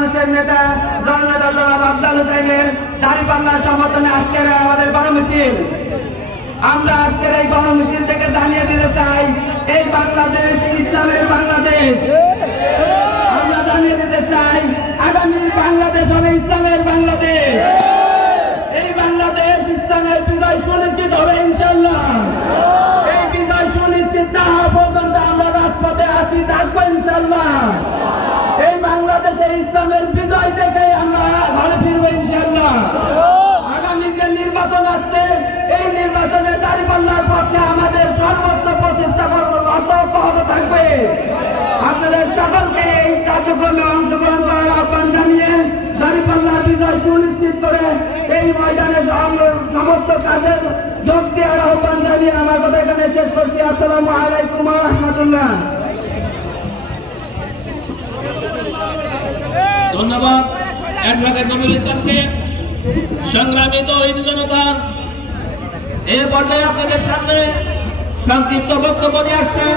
মানুষের নেতা জননেতা জনাব আফজাল হোসেনের দাঁড়িপাল্লার সমর্থনে আজকের আমাদের গণমিছিল। আমরা আজকের এই গণমিছিল থেকে জানিয়ে দিতে চাই, এই বাংলাদেশ ইসলামের বাংলাদেশ। আমরা জানিয়ে দিতে চাই, আগামী বাংলাদেশ হবে ইসলামের বাংলাদেশ। এই বাংলাদেশ ইসলামের বিজয় সুনিশ্চিত হবে ইনশাআল্লাহ। এই বিজয় সুনিশ্চিত না হওয়া পর্যন্ত আমরা রাজপথে আছি, থাকবো ইনশাআল্লাহ। এই বাংলাদেশে ইসলামের বিজয় থেকে আমরা ঘরে ফিরবো ইনশাআল্লাহ। আগামী যে নির্বাচন আসছে, এই নির্বাচনে দাঁড়িপাল্লার পক্ষে আমাদের সর্বোচ্চ প্রচেষ্টা অব্যাহত থাকবে। আপনাদের সকলকে এই কার্যক্রমে অংশগ্রহণ করার আহ্বান জানিয়ে দাঁড়িপাল্লার বিজয় সুনিশ্চিত করে এই ময়দানে সমস্ত কাজের যোগ দেওয়ার আহ্বান জানিয়ে আমার কথা এখানে শেষ করছি। আসসালামু আলাইকুম ওয়া রাহমাতুল্লাহ। ধন্যবাদ অ্যাডভোকেট নজরুল ইসলামকে। সংগ্রামী তৌহিদি জনতা, এই পর্যায়ে আপনাদের সামনে সংক্ষিপ্ত বক্তব্য নিয়ে আসছেন